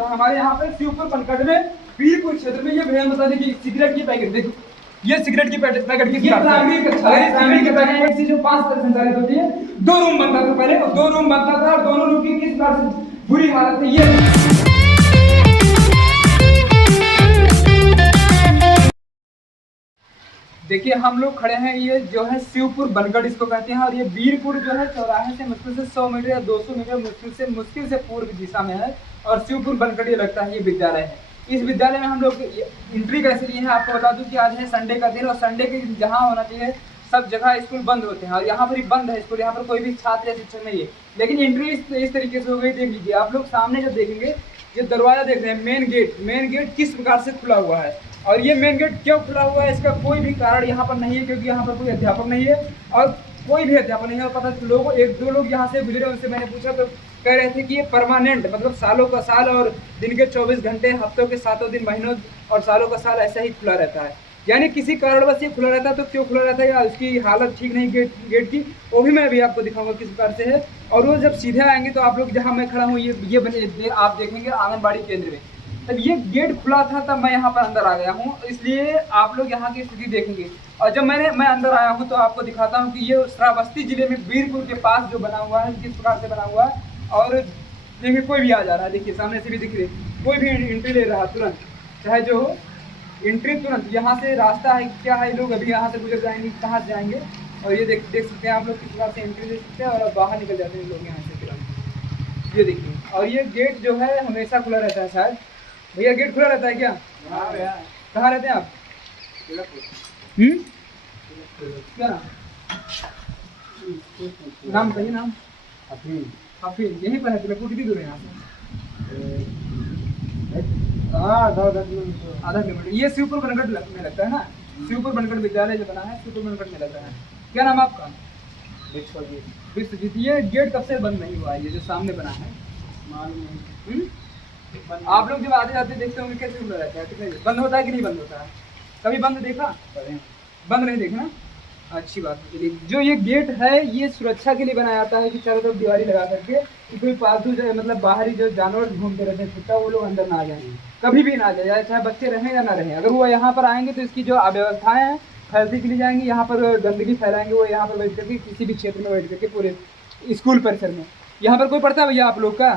बनता है हमारे यहाँ पे शिवपुर बनकट में पीरपुर क्षेत्र में। ये भैया बता दें कि सिगरेट की पैकेट देखो, ये सिगरेट की पैकेट की प्राइमरी पैकेट से जो 5% संचालित होती है। 2 रूम बनता था पहले, 2 रूम बनता था और दोनों रूम की किस प्रकार से बुरी हालत है। ये देखिए हम लोग खड़े हैं, ये जो है शिवपुर बनगढ़ इसको कहते हैं और ये बीरपुर जो है चौराहे से मुश्किल से 100 मीटर या 200 मीटर मुश्किल से पूर्व दिशा में है। और शिवपुर बनगढ़ ये लगता है ये विद्यालय है। इस विद्यालय में हम लोग एंट्री कैसे लिए हैं आपको बता दूं कि आज है संडे का दिन और संडे के जहाँ होना चाहिए सब जगह स्कूल बंद होते हैं और यहाँ पर ही बंद है स्कूल, यहाँ पर कोई भी छात्र या शिक्षक नहीं है। लेकिन एंट्री इस तरीके से हो गई, देख लीजिए आप लोग सामने जब देखेंगे ये दरवाजा देख रहे हैं, मेन गेट किस प्रकार से खुला हुआ है। और ये मेन गेट क्यों खुला हुआ है इसका कोई भी कारण यहाँ पर नहीं है, क्योंकि यहाँ पर कोई अध्यापक नहीं है और कोई भी अध्यापक नहीं है। और पता लोगों 1-2 लोग यहाँ से गुजरे, उनसे मैंने पूछा तो कह रहे थे कि ये परमानेंट मतलब सालों का साल और दिन के 24 घंटे, हफ्तों के 7 दिन, महीनों और सालों का साल ऐसा ही खुला रहता है। यानी किसी कारणवश ये खुला रहता है, तो क्यों खुला रहता है या उसकी हालत ठीक नहीं गेट की, वो भी मैं अभी आपको दिखाऊंगा किस प्रकार से है। और वो जब सीधे आएंगे तो आप लोग जहाँ मैं खड़ा हूँ ये आप देखेंगे आंगनबाड़ी केंद्र में। तब ये गेट खुला था तब मैं यहाँ पर अंदर आ गया हूँ, इसलिए आप लोग यहाँ की स्थिति देखेंगे। और जब मैं अंदर आया हूँ तो आपको दिखाता हूँ कि ये श्रावस्ती जिले में बीरपुर के पास जो बना हुआ है किस प्रकार से बना हुआ है। और देखिए कोई भी आ जा रहा है, देखिए सामने से भी दिख रही, कोई भी एंट्री ले रहा है तुरंत, चाहे जो हो एंट्री तुरंत। यहाँ से रास्ता है क्या है, लोग अभी यहाँ से गुजर जाएंगे, कहाँ जाएंगे। और ये देख सकते हैं आप लोग किस प्रकार से एंट्री ले सकते हैं और बाहर निकल जाते हैं लोग यहाँ से तुरंत। ये देखिए, और ये गेट जो है हमेशा खुला रहता है शायद। भैया गेट खुला रहता है क्या? कहाँ रहते हैं आप? क्या नाम कहिए, नाम? हाफिज। यहीं पर है तिलकपुर, कितनी दूर है यहाँ से? आधा किलोमीटर। ये शिवपुर बनगढ़ में लगता है ना, शिवपुर बनगढ़ विद्यालय जो बना है शिवपुर बनगढ़ में लगता है। क्या नाम आपका? विश्वजीत। ये गेट कब से बंद नहीं हुआ है, ये जो सामने बना है? आप लोग जब आते जाते देखते होंगे कैसे खुला रहता है, कितने बंद होता है कि नहीं बंद होता है? कभी बंद देखा? बंद नहीं देखना, अच्छी बात है। चलिए, जो ये गेट है ये सुरक्षा के लिए बनाया जाता है कि चारों तरफ दीवारी लगा करके कि कोई पालतू जो मतलब बाहरी जो जानवर घूमते रहते हैं कुत्ता, वो लोग अंदर ना आ जाए, कभी भी ना आ जाए, चाहे बच्चे रहें या ना रहें। अगर वो यहाँ पर आएंगे तो इसकी जो अव्यवस्थाएं हैं फैलती चली जाएंगी, यहाँ पर गंदगी फैलाएंगे वो यहाँ पर बैठ करके किसी भी क्षेत्र में बैठ करके पूरे स्कूल परिसर में। यहाँ पर कोई पढ़ता है भैया आप लोग का?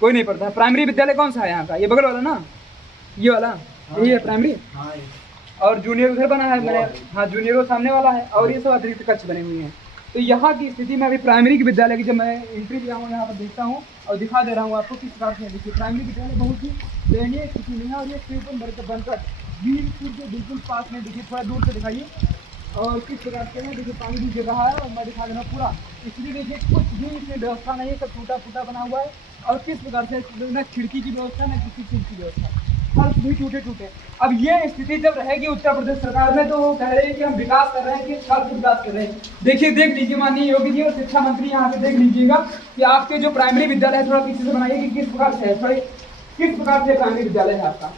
कोई नहीं पढ़ता। प्राइमरी विद्यालय कौन सा है यहाँ का? ये बगल वाला ना, ये वाला यही है प्राइमरी। और जूनियर उधर बना है मैंने, हाँ जूनियर वो सामने वाला है। और ये सब अतिरिक्त कक्ष बने हुए हैं। तो यहाँ की स्थिति में अभी प्राइमरी के विद्यालय की जब मैं एंट्री लिया हूँ यहाँ पर देखता हूँ और दिखा दे रहा हूँ आपको किस प्रकार से। देखिए प्राइमरी विद्यालय बहुत ही दयनीय स्थिति में है और ये शिवपुर बनगढ़ बीरपुर के बिल्कुल पास में, देखिए थोड़ा दूर से दिखाइए और किस प्रकार से है। देखिए पानी भी गिर रहा है और मैं दिखा देना पूरा। इसलिए देखिए कुछ भी इसमें व्यवस्था नहीं है, सब टूटा फूटा बना हुआ है। और किस प्रकार से न खिड़की की व्यवस्था न किसी चीज़ की व्यवस्था, हर भी टूटे। अब ये स्थिति जब रहेगी उत्तर प्रदेश सरकार में तो वो कह रहे हैं कि हम विकास कर रहे हैं, कि छात्र विकास कर रहे हैं। देखिए देख लीजिए माननीय योगी जी और शिक्षा मंत्री यहाँ पे देख लीजिएगा कि आपके जो प्राइमरी विद्यालय है थोड़ा पीछे से बनाइए कि किस प्रकार से है, थोड़े किस प्रकार से प्राइमरी विद्यालय है आपका।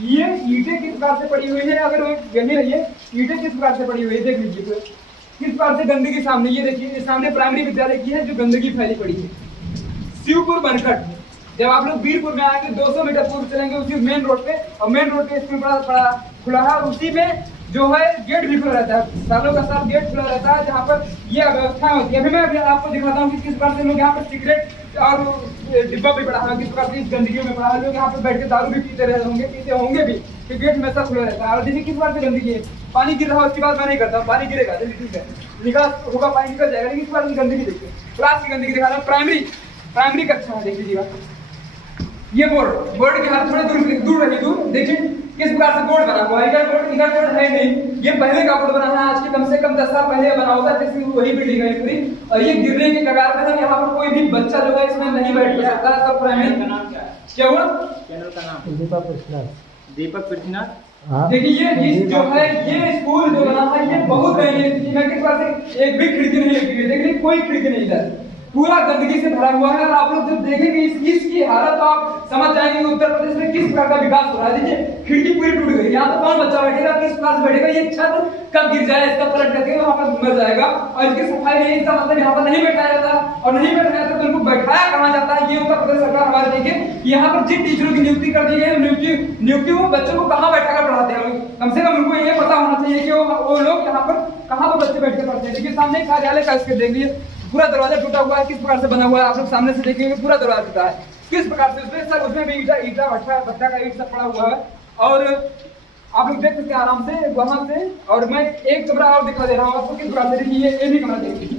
ये ईंटें किस प्रकार से पड़ी हुई है, अगर यही रहिए ईंटें किस प्रकार से पड़ी हुई है, देख लीजिए तो किस प्रकार से गंदगी सामने। ये देखिए सामने प्राइमरी विद्यालय की है जो गंदगी फैली पड़ी है। शिवपुर बनगढ़, जब आप लोग बीरपुर में आएंगे 200 मीटर पूर्व चलेंगे उसी मेन रोड पे, और मेन रोड पे स्कूल बड़ा खुला है और उसी में जो है गेट भी खुला रहता है, सालों का साल गेट खुला रहता है जहाँ पर ये व्यवस्थाएं होती है। अभी मैं आपको दिखाता हूँ कि किस प्रकार से लोग यहाँ पर सिगरेट और डिब्बा भी पड़ा है, किस प्रकार से इस गंदगी में पड़ा है। लोग यहाँ पर बैठ के दारू भी पीते होंगे भी, कि गेट हमेशा खुला रहता है। और देखिए किस प्रकार से गंदगी है, पानी गिर रहा है, उसकी बात मैं नहीं करता हूँ, पानी गिरेगा ठीक है, निकास होगा पानी निकल जाएगा, लेकिन इस प्रकार की गंदगी देखिए, क्लास की गंदगी दिखा रहा है। प्राइमरी कक्षा है, देख लीजिएगा ये बोर्ड के हाथ थोड़े दूर देखिए किस प्रकार से बोर्ड बना हुआ है। इधर बोर्ड है नहीं, ये पहले का बोर्ड बना है, आज के कम से कम 10 साल पहले बना होगा, जिसमें वही बिल्डिंग है पूरी। और ये गिरने के कगार पर है, यहाँ पर कोई भी बच्चा जो है इसमें नहीं बैठ सकता। सब प्राइमरी का नाम क्या है, क्या हुआ चैनल का नाम? दीपक पृथ्वीनाथ। देखिए ये जो है ये स्कूल जो बना है ये बहुत दयनीय स्थिति में, किस प्रकार से एक भी खिड़की नहीं लगी हुई, देखिए कोई खिड़की नहीं इधर, पूरा गंदगी से भरा हुआ है। और आप लोग जब देखेंगे इसकी हालत तो आप समझ जाएंगे कि उत्तर प्रदेश में किस प्रकार का विकास हो रहा है। देखिए खिड़की पूरी टूट गई, यहाँ तो कौन बच्चा बैठेगा, किस प्रकार से बैठेगा, ये छत कब गिर जाए इसका पलट करके वहाँ पर मर जाएगा। और इसकी सफाई नहीं, इसका मतलब यहाँ पर नहीं बैठाया जाता, और नहीं बैठाया जाता तो बैठाया कहाँ जाता है, ये उत्तर प्रदेश सरकार हमारे देखिए यहाँ पर जिन टीचरों की नियुक्ति कर दी गई नियुक्ति वो बच्चों को कहाँ बैठा कर पढ़ाते हैं। कम से कम उनको ये पता होना चाहिए कि वो लोग यहाँ पर कहाँ पर बच्चे बैठ कर पढ़ते हैं। देखिए सामने कार्यालय का इसके देख लीजिए, पूरा दरवाजा टूटा हुआ है, किस प्रकार से बना हुआ है, आप लोग सामने से देखेंगे पूरा दरवाजा टूटा है किस प्रकार से, उसमें सर उसमें भी ईटा भट्टा का ईट सब पड़ा हुआ है। और आप लोग देख सकते हैं आराम से वहां से। और मैं एक कमरा और दिखा दे रहा हूँ आपको किस प्रकार से, देखिए ये भी कमरा देखिए,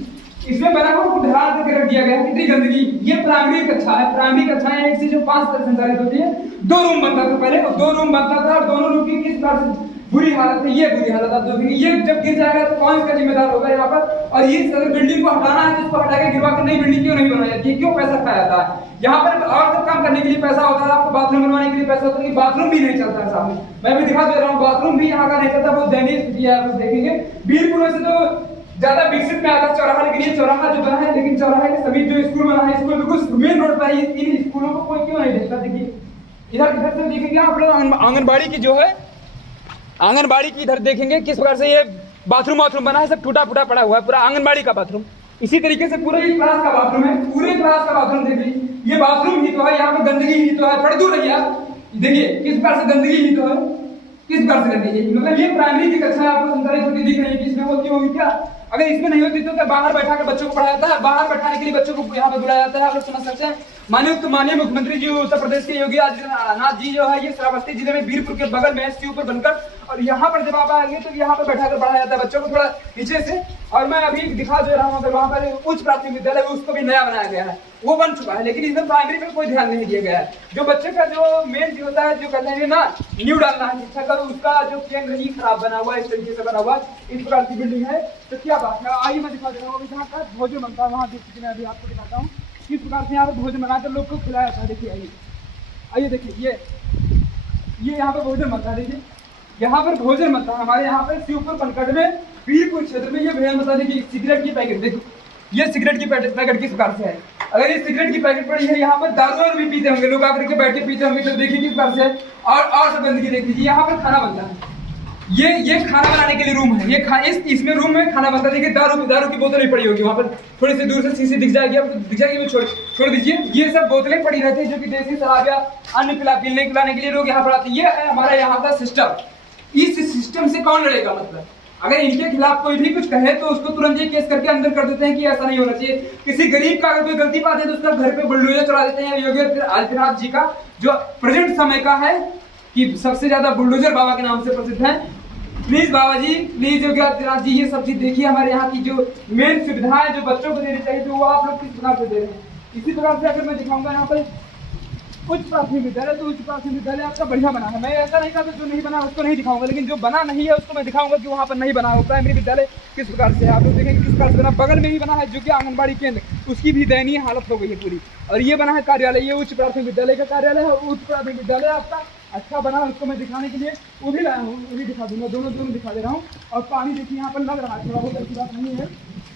इसमें बना हुआ ढाल करके रख दिया गया है, कितनी गंदगी। ये प्राइमरी कक्षा है, प्राइमरी कक्षा है 1 से जो 5 तक संचालित होती है। 2 रूम बनता था पहले, 2 रूम बनता था और दोनों रूम की किस प्रकार से बुरी हालत है, ये बुरी हालत आप देखेंगे। ये जब गिर जाएगा तो कौन इसका जिम्मेदार होगा यहाँ पर। और ये बिल्डिंग को हटाना है तो इसको हटा के गिरवा के नई बिल्डिंग क्यों नहीं बनाई जाती है, क्यों पैसा खाया जाता है यहाँ पर। और सब काम करने के लिए पैसा होता है, आपको बाथरूम बनवाने के लिए पैसा होता है, बाथरूम भी नहीं चलता है सामने, मैं भी दिखा दे रहा हूँ, बाथरूम भी यहाँ का नहीं चलता, बहुत दयनीय स्थिति है। आप देखेंगे बीरपुर से तो ज्यादा विकसित में आता चौराहा, लेकिन ये चौराहा जो बना है, लेकिन चौराहे के सभी जो स्कूल बना है, स्कूल बिल्कुल मेन रोड पर है, इन स्कूलों को कोई क्यों नहीं देखता। देखिए इधर से देखेंगे आप लोग आंगनबाड़ी की जो है, आंगनबाड़ी की इधर देखेंगे किस प्रकार से ये बाथरूम बना है, सब टूटा फूटा पड़ा हुआ है पूरा आंगनबाड़ी का बाथरूम। इसी तरीके से पूरा ये क्लास का बाथरूम है, पूरे क्लास का बाथरूम देखिए, ये बाथरूम ही तो है, यहाँ पर गंदगी ही तो है, पढ़ दूर रहिए आप, देखिए किस प्रकार से गंदगी ही तो है, किस प्रकार से गंदगी है। मतलब ये प्राइमरी की कक्षा आपको संचालित होती दिख रही है, इसमें होती होगी क्या, अगर इसमें नहीं होती तो क्या बाहर बैठा कर बच्चों को पढ़ाया जाता है, बाहर बैठाने के लिए बच्चों को यहाँ पर बुलाया जाता है। आप लोग समझ सकते हैं। माननीय मुख्यमंत्री जी उत्तर प्रदेश के योगी आदित्यनाथ जी जो है, ये श्रावस्ती जिले में बीरपुर के बगल में सी ऊपर बनकर, और यहाँ पर जब आप आएंगे तो यहाँ पर बैठा कर पढ़ाया जाता है बच्चों को थोड़ा नीचे से। और मैं अभी दिखा दे रहा हूँ, अगर वहाँ पर उच्च प्राथमिक विद्यालय उसको भी नया बनाया गया है, वो बन चुका है, लेकिन इसमें प्राइमरी पर कोई ध्यान नहीं दिया गया है। जो बच्चे का जो मेन जो होता है, जो कहते हैं ना न्यू डालना है शिक्षा का, उसका जो केंद्र ही खराब बना हुआ है, इस तरीके से बना हुआ है, इस प्रकार की बिल्डिंग है। तो क्या बात है, आइए मैं दिखा दे रहा हूँ जहाँ का भोजन बनता है, वहाँ मैं अभी आपको दिखाता हूँ किस प्रकार से यहाँ पर भोजन बनाकर लोग को खिलाया जाता है। देखिए आइए देखिए ये यहाँ पर भोजन बनता है, देखिए यहाँ पर भोजन बनता है हमारे यहाँ पर शिवपुर बनकट में बीरपुर क्षेत्र में। ये भोजन बनता है, देखिए सिगरेट की पैकेट, देखिए ये सिगरेट की पैकेट किस प्रकार से है। अगर ये सिगरेट की पैकेट पड़ी है, यहाँ पर दारू भी पीते होंगे लोग, आकर के बैठ के पीते होंगे, तो देखिए किस प्रकार से। और सब गंदगी देख लीजिए, यहाँ पर खाना बनता है, ये खाना बनाने के लिए रूम है, ये इसमें रूम में खाना बनता है। देखिए दारू की बोतल ही पड़ी होगी वहाँ पर, थोड़ी सी दूर से शीशी दिख जाएगी, अब दिख जाएगी, वो छोड़ दीजिए। ये सब बोतलें पड़ी रहती है जो कि देसी शराब या अन्य पिलाने के लिए लोग यहाँ पर आते हैं। ये है हमारा यहाँ का सिस्टम। इस सिस्टम से कौन लड़ेगा, मतलब अगर इनके खिलाफ कोई भी कुछ कहे तो उसको तुरंत ये केस करके अंदर कर देते हैं कि ऐसा नहीं होना चाहिए। किसी गरीब का अगर कोई गलती पाते हैं तो उसका घर पे बुलडोजर चला देते हैं। योगी आदित्यनाथ जी का जो प्रेजेंट समय का है कि सबसे ज्यादा बुलडोजर बाबा के नाम से प्रसिद्ध है। Please Baba ji, please Yogi Adityanath ji, ये सब चीज देखिए। हमारे यहाँ की जो मेन सुविधाएं जो बच्चों को देनी चाहिए तो वो आप लोग किस प्रकार से दे रहे हैं। इसी प्रकार से अगर मैं दिखाऊंगा यहाँ पर उच्च प्राथमिक विद्यालय, तो उच्च प्राथमिक विद्यालय आपका बढ़िया बना है। मैं ऐसा नहीं कहता जो नहीं बना उसको नहीं दिखाऊंगा, लेकिन जो बना नहीं है उसको मैं दिखाऊंगा कि वहाँ पर नहीं बना हो। प्राइमरी विद्यालय किस प्रकार से है आप लोग देखेंगे, किस प्रकार से बना, बगल में ही बना है जो कि आंगनबाड़ी केंद्र, उसकी भी दयनीय हालत हो गई है पूरी। और ये बना है कार्यालय, ये उच्च प्राथमिक विद्यालय का कार्यालय है। उच्च प्राथमिक विद्यालय आपका अच्छा बना, उसको मैं दिखाने के लिए वो भी लाया हूँ, वो भी दिखा दूंगा, दोनों दिखा दे रहा हूँ। और पानी देखिए यहाँ पर लग रहा है, थोड़ा बहुत अच्छी बात नहीं है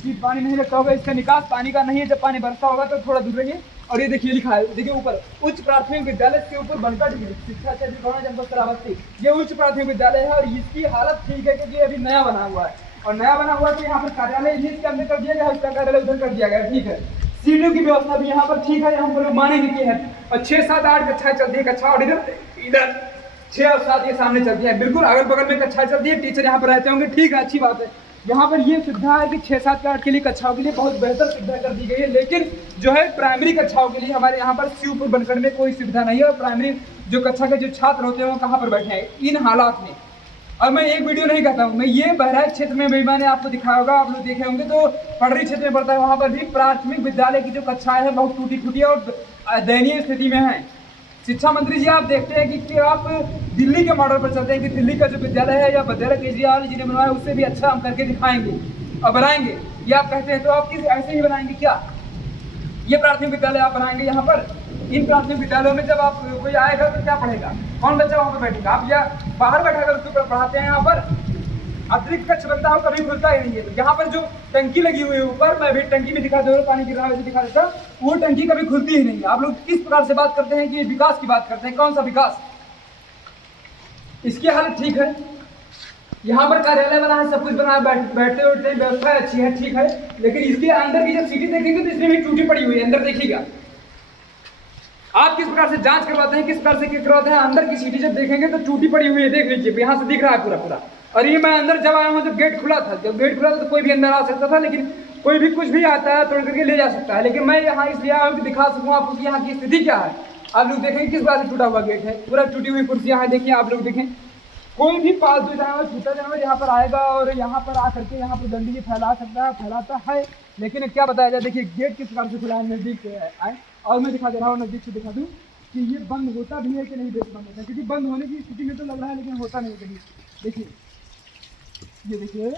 कि पानी नहीं लगता होगा, इसका निकास पानी का नहीं है, जब पानी बरसता होगा तो थोड़ा दूर रहिए। और ये देखिए लिखा है, देखिए ऊपर उच्च प्राथमिक विद्यालय के ऊपर बनकर शिक्षा जनपद श्रावस्ती, ये उच्च प्राथमिक विद्यालय है। और इसकी हालत ठीक है क्योंकि अभी नया बना हुआ है, और नया बना हुआ तो यहाँ पर कार्यालय इसके अंदर कर दिया गया, उसका कार्यालय उधर कर दिया गया, ठीक है। सीटों की व्यवस्था भी यहाँ पर ठीक है, यहाँ पर मानेंगे की है। और 6, 7, 8 कक्षाएं चलती है, कक्षा और इधर 6 और 7 ये सामने चलती है, बिल्कुल अगल बगल में कक्षा चलती है, टीचर यहाँ पर रहते होंगे, ठीक है, अच्छी बात है। यहाँ पर ये सुविधा है कि 6, 7, 8 के लिए कक्षाओं के लिए बहुत बेहतर सुविधा कर दी गई है, लेकिन जो है प्राइमरी कक्षाओं के लिए हमारे यहाँ पर शिवपुर बनकट में कोई सुविधा नहीं है। और प्राइमरी जो कक्षा के जो छात्र होते हैं वो कहाँ पर बैठे हैं इन हालात में। और मैं एक वीडियो नहीं कहता हूँ, मैं ये बहराइच क्षेत्र में भी मैंने आपको दिखाया होगा, आप लोग देखे होंगे, तो पटरी क्षेत्र में पड़ता है, वहाँ पर भी प्राथमिक विद्यालय की जो कक्षाएं हैं बहुत टूटी फूटी और दयनीय स्थिति में है। शिक्षा मंत्री जी, आप देखते हैं कि आप दिल्ली के मॉडल पर चलते हैं कि दिल्ली का जो विद्यालय है या विद्यालय केजरीवाल जी ने बनवाया उससे भी अच्छा हम करके दिखाएंगे और बनाएंगे, ये आप कहते हैं, तो आप किस ऐसे ही बनाएंगे क्या? ये प्राथमिक विद्यालय आप बनाएंगे यहाँ पर। इन प्राथमिक विद्यालयों में जब आप कोई आएगा तो क्या पढ़ेगा, कौन बच्चा वहाँ पर बैठेगा? आप या बाहर बैठाकर उसको पढ़ाते हैं। यहाँ पर अतिरिक्त कक्ष बनता है, कभी खुलता ही नहीं है। यहाँ पर जो टंकी लगी हुई है ऊपर, मैं भी टंकी में दिखा दे रहा हूँ, पानी गिर रहा है दिखा देता, वो टंकी कभी खुलती ही नहीं है। आप लोग किस प्रकार से बात करते हैं कि विकास की बात करते हैं, कौन सा विकास? इसकी हालत ठीक है, यहाँ पर कार्यालय बना है, सब कुछ बना है, बैठते उठते व्यवस्था अच्छी है, ठीक है। लेकिन इसके अंदर की जब सीटी देखेंगे तो इसमें भी टूटी पड़ी हुई है। अंदर देखिएगा आप किस प्रकार से जांच करवाते हैं, किस प्रकार से क्या करवाते हैं। अंदर की सीटी जब देखेंगे तो टूटी पड़ी हुई है, देख लीजिए यहाँ से दिख रहा है पूरा पूरा। और ये मैं अंदर जब आया हूँ जब गेट खुला था, तो कोई भी अंदर आ सकता था, लेकिन कोई भी कुछ भी आता है तोड़ करके ले जा सकता है। लेकिन मैं यहाँ इसलिए आया हूँ कि दिखा सकूँ आपको कि यहाँ की स्थिति क्या है। आप लोग देखें किस प्रकार से टूटा हुआ गेट है, पूरा टूटी हुई कुर्सियाँ हैं। देखिए आप लोग देखें, कोई भी पालतू जानवर, छोटा जानवर यहाँ पर आएगा और यहाँ पर आकर के यहाँ पर गंदगी फैलाता है। लेकिन क्या बताया जाए, देखिए गेट किस प्रकार से खुला है, नजदीक से आए और मैं दिखा दे रहा हूँ, नजदीक से दिखा दूँ कि ये बंद होता भी है कि नहीं बंद होता है, क्योंकि बंद होने की स्थिति में तो लग रहा है लेकिन होता नहीं कभी। देखिए ये देखिए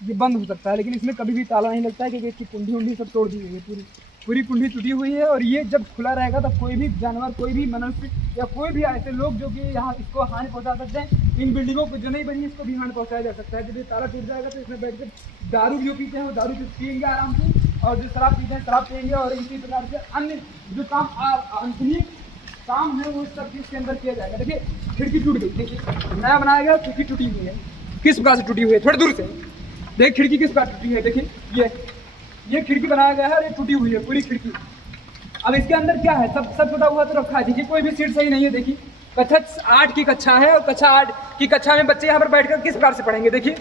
ये बंद हो सकता है लेकिन इसमें कभी भी ताला नहीं लगता है, क्योंकि इसकी कुंडी सब तोड़ दी गई है, पूरी कुंडी टूटी हुई है। और ये जब खुला रहेगा तब कोई भी जानवर, कोई भी मनुष्य या कोई भी ऐसे लोग जो कि यहाँ इसको हानि पहुँचा सकते हैं, इन बिल्डिंगों को जो नहीं बनी इसको भी हानि पहुँचाया जा सकता है। जब ये ताला टूट जाएगा तो इसमें बैठ कर दारू जो पीते हैं वो दारू पिएंगे आराम से, और जो शराब पीते हैं शराब पिएंगे, और इसी प्रकार से अन्य जो काम अवांछनीय काम है वो सब चीज़ के अंदर किया जाएगा। देखिए खिड़की टूट गई, देखिए नया बनाया गया, खिड़की टूटी हुई है, किस प्रकार से टूटी हुई है, थोड़ी दूर से देख खिड़की किस प्रकार टूटी है। देखिए ये खिड़की बनाया गया है और ये टूटी हुई है पूरी खिड़की। अब इसके अंदर क्या है, सब टूटा हुआ तो रखा है। देखिए कोई भी सीट सही नहीं है। देखिए कक्षा 8 की कक्षा है और कक्षा 8 की कक्षा में बच्चे यहाँ पर बैठकर किस प्रकार से पढ़ेंगे। देखिए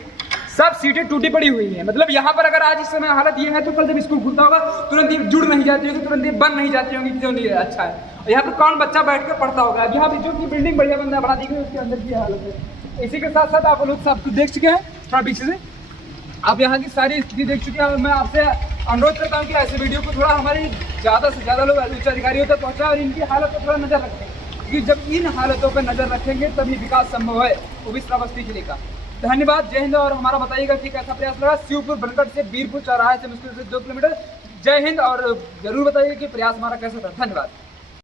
सब सीटें टूटी पड़ी हुई हैं। मतलब यहाँ पर अगर आज इस समय हालत ये है तो कल जब स्कूल खुलता होगा तुरंत ही जुड़ नहीं जाती होगी, तुरंत ही बन नहीं जाती होंगी, क्यों नहीं अच्छा है। यहाँ पर कौन बच्चा बैठकर पढ़ता होगा। अब यहाँ पर जो की बिल्डिंग बढ़िया बना दी गई उसके अंदर की हालत है। इसी के साथ साथ आप लोग सब कुछ देख चुके हैं, थोड़ा पीछे से आप यहाँ की सारी स्थिति देख चुके हैं। और मैं आपसे अनुरोध करता हूँ कि ऐसे वीडियो को थोड़ा हमारे ज़्यादा से ज़्यादा लोग उच्च अधिकारियों तक पहुँचाएं और इनकी हालत पर थोड़ा नज़र रखें, क्योंकि जब इन हालतों पर नज़र रखेंगे तभी विकास संभव है, वो भी श्रावस्ती जिले का। धन्यवाद, जय हिंद। और हमारा बताइएगा कि कैसा प्रयास लगा। शिवपुर बनगढ़ से बीरपुर चौराहे से मुश्किल से 2 किलोमीटर। जय हिंद। और जरूर बताइए कि प्रयास हमारा कैसा था। धन्यवाद।